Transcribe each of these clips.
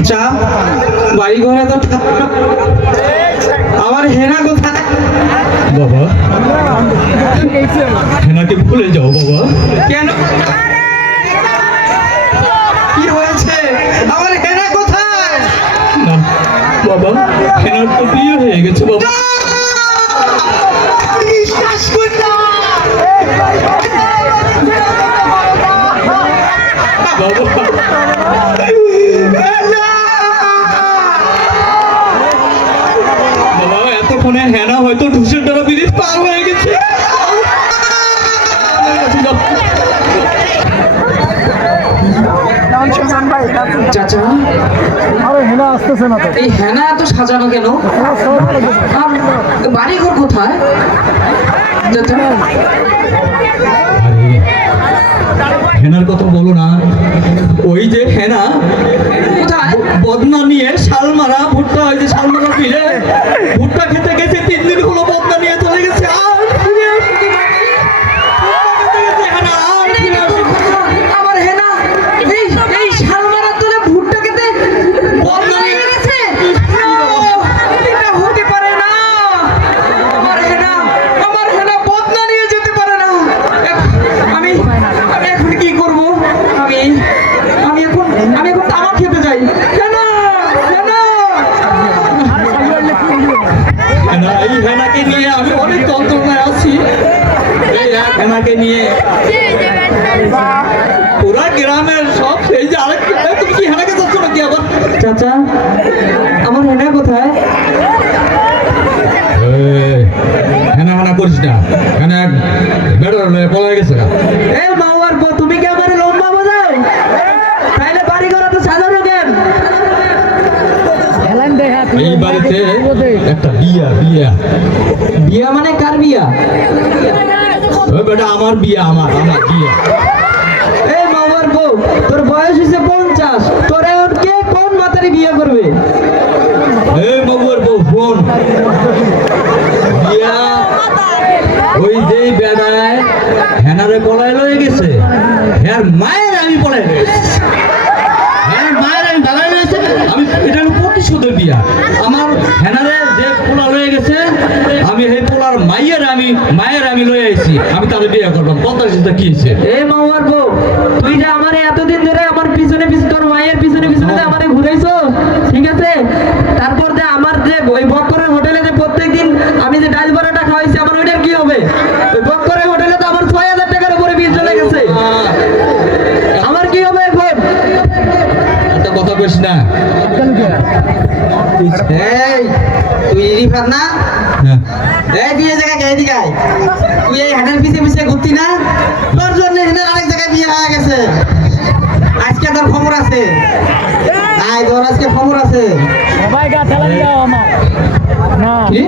বাচ্চা বাড়ি ঘরে তো আমার হেনা কোথায়? বাবা হেনাকে ভুলে যাও বাবা। কেন, কি হয়েছে? আমার হেনা কোথায়? না বাবা, হেনার তো বিয়ে হয়ে গেছে বাবা। বিশ্বাস করি না। বাবা এতক্ষণে হেনা হয়তো ঢুসের দ্বারা ব্রিজ পার হয়ে গেছে। চাচা, আরে হেনা আসতেছে না তো। এই হেনা এত সাজানো কেন? আর বাড়ি ঘর কোথায়? চাচা, আরে হেনার কথা বলো না। ওই যে হেনা কোথায়? বদনা নিয়ে শালমারা ভুট্টা, ওই যে শালমারা ফিরে ভুট্টা খেতে গেছে, 3 দিন হলো বদনা নিয়ে চলে গেছে। আর ফিরে আসতে পারেনি। হেনা আর ফিরে আসতে পারেনি। আমার হেনা এই শালমারার তলে ভুট্টা খেতে বদনা নিয়ে গেছে? এটা হতে পারে না। আমার হেনা বদনা নিয়ে যেতে পারে না। আমি এখন কি করব? আমি এখন তামাক খেতে যাই। হেনা, হেনা, এই হেনাকে নিয়ে আমি অনেক যন্ত্রণায় আছি। এই এক হেনাকে নিয়ে পুরা গ্রামের সব সেই যে আরেক তুমি কি হেনাকে যাচ্ছ নাকি আবার? চাচা, আমার হেনা কোথায়? হেনা হেনা করিস না। হেনা বেড়ার পলাই গেছে না। এ মাওয়ার বউ, তুমি কি আমার লম্বা বাজাও? তাইলে বাড়ি ঘর তো সাজানো কেন? হেলান দেখা এই বাড়িতে একটা বিয়া বিয়া মানে কার বিয়া? ওই বেটা আমার বিয়া, আমার বিয়া। এই মাওয়ার বউ, তোর বয়স হয়েছে 50, তোরে ওর কে কোন মাতারি বিয়ে করবে? এই মগুয়ার বউ ফোন বিয়া ওই যেই বেড়ায় হেনারে পলাই লয়ে গেছে, হ্যাঁ মায়ের আমি পলাই লয়ে গেছি। হ্যাঁ মায়ের আমি বেলায় রয়েছে। আমি এটা হলো প্রতিশোধের বিয়া। আমার হেনারে যে পোলা লয়ে গেছে, আমি এই পোলার মায়ের আমি লয়ে আইছি। আমি তাহলে বিয়ে করলাম। কথা সেটা কি হয়েছে? এই মাওয়ার বউ, তুই যে আমারে এতদিন ধরে আমার পিছনে তোর মায়ের পিছনে যে আমারে ঘুরাইছো, ঠিক আছে? তারপর যে আমার যে ওই বক্করের হোটেলে যে প্রত্যেকদিন আমি যে ডাল বড়াটা খাওয়াইছি, আমার ওইটার কি হবে? ওই বক্করের হোটেলে তো আমার 6000 টাকার উপরে বিল চলে গেছে। আমার কি হবে এখন? এত কথা কইস না। এই তুই রিফাত না? হ্যাঁ। এই তুই এই জায়গায় এদিকে আয়। তুই এই হাটের পিছে ঘুরতি না? তোর জন্য হেনার আরেক জায়গায় বিয়ে হয়ে গেছে। আজকে তোর খবর আছে। আয়, তোর আজকে খবর আছে। সবাই গা ঠেলা দিও আমার না। কি?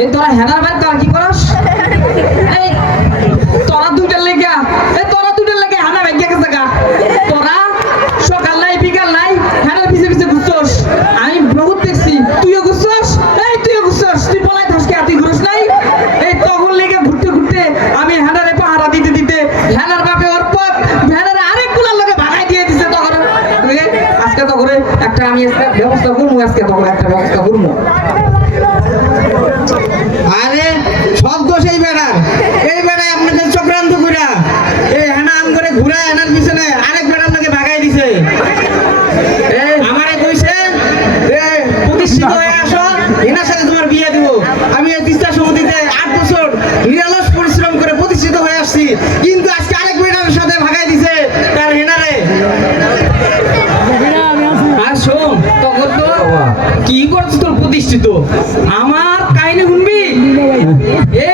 এই তোরা হেনার বাড়ি তোরা কি করস? এই তোরা দুইটার লেগে হানা ভেঙে গেছে গা। তোরা সকাল নাই বিকাল নাই হেনার পিছে ঘুরছস। আমি বহুত দেখছি, তুইও ঘুরছস। তুইও ঘুরছস, তুই পলাই থাসকে তুই ঘুরস নাই? এই তখন লেগে ঘুরতে আমি হেনারে পাহারা দিতে হেনার বাপে ওর পর হেনারে আরেক গুলার লোকে ভাগাই দিয়ে দিছে। তখন আজকে তো করে একটা আমি ব্যবস্থা করবো। আরে সব দোষ এই বেড়ার। এই বেড়ায় আপনাদের চক্রান্ত কইরা এই হেনা আম করে ঘুরায় হেনার পিছনে আরেক বেড়ার লোকে ভাগাই দিছে। আমারে কইছে প্রতিষ্ঠিত হয়ে আসো, হেনার সাথে তোমার বিয়ে দিব। আমি এই তিস্তা সমিতিতে 8 বছর নিরলস পরিশ্রম করে প্রতিষ্ঠিত হয়ে আসছি, কিন্তু আজকে আরেক বেড়ার সাথে ভাগাই দিছে তার হেনারে। আর শোন, তখন তো কি করছিস তোর প্রতিষ্ঠিত? আমার কাহিনী শুনবি?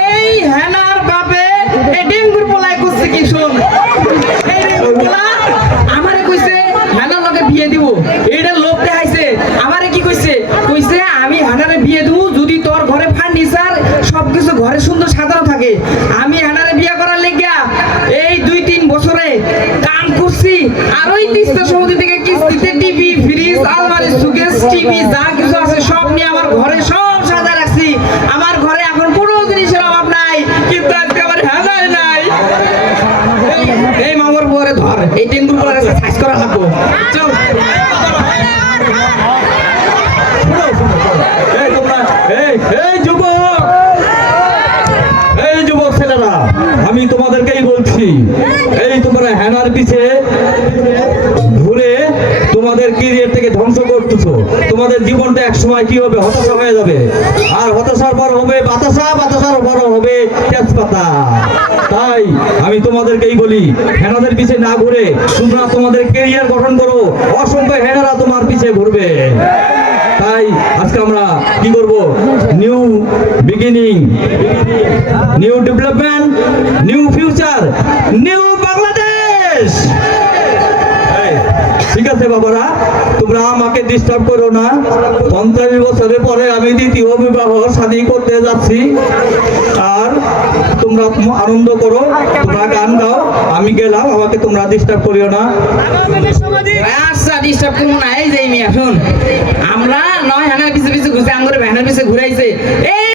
এই হেনার বাপে এই ডেঙ্গুর পোলাই করছে কি শোন। এই ডেঙ্গুর পোলা আমারে কইছে হেনার লগে বিয়ে দিব। এইটা লোভ দেখাইছে। আমারে কি কইছে? আমি হেনারে বিয়ে দিব যদি তোর ঘরে ফার্নিচার সবকিছু ঘরে সুন্দর সাজানো থাকে। আমি হেনারে বিয়ে করার লেগিয়া এই 2-3 বছরে কাম করছি। আর ওই তিস্তা সমিতি থেকে কিস্তিতে টিভি, ফ্রিজ, আলমারি, সুকেস, টিভি যা কিছু আছে সব নিয়ে আমার ঘরে সব সাজা রাখছি। আমার ঘরে এখন কোনো জিনিসের অভাব নাই, কিন্তু আজকে আমার হেনাই নাই। এই মামার বউরে ধর, এই ডেঙ্গুর পোলার সাইজ করা লাগবো। চল। হ্যানার পিছে ঘুরে তোমাদের ক্যারিয়ার থেকে ধ্বংস করতেছো। তোমাদের জীবনটা এক সময় কি হবে, হতাশা হয়ে যাবে। আর হতাশার পর হবে বাতাসা, বাতাসার পর হবে তেজপাতা। তাই আমি তোমাদেরকেই বলি, হেনাদের পিছে না ঘুরে তোমরা তোমাদের ক্যারিয়ার গঠন করো। অসংখ্য হেনারা তোমার পিছে ঘুরবে। তাই আজকে আমরা কি করব, new beginning, new development, new future, new Bangladesh. এই, ঠিক আছে বাবারা, তোমরা আমাকে ডিস্টার্ব করো না। 50 বছরের পরে আমি দ্বিতীয় বিবাহ শাদী করতে যাচ্ছি। আর তোমরা আনন্দ করো, তোমরা গান গাও, আমি গেলাম, আমাকে তোমরা ডিস্টার্ব করিও না। আচ্ছা ডিস্টার্ব করবো না। এই যে মিয়া শুন, আমরা নয় হ্যানার পিছে পিছে ঘুরছে, আঙ্গুরে ভ্যানের পিছে ঘুরাইছে। এই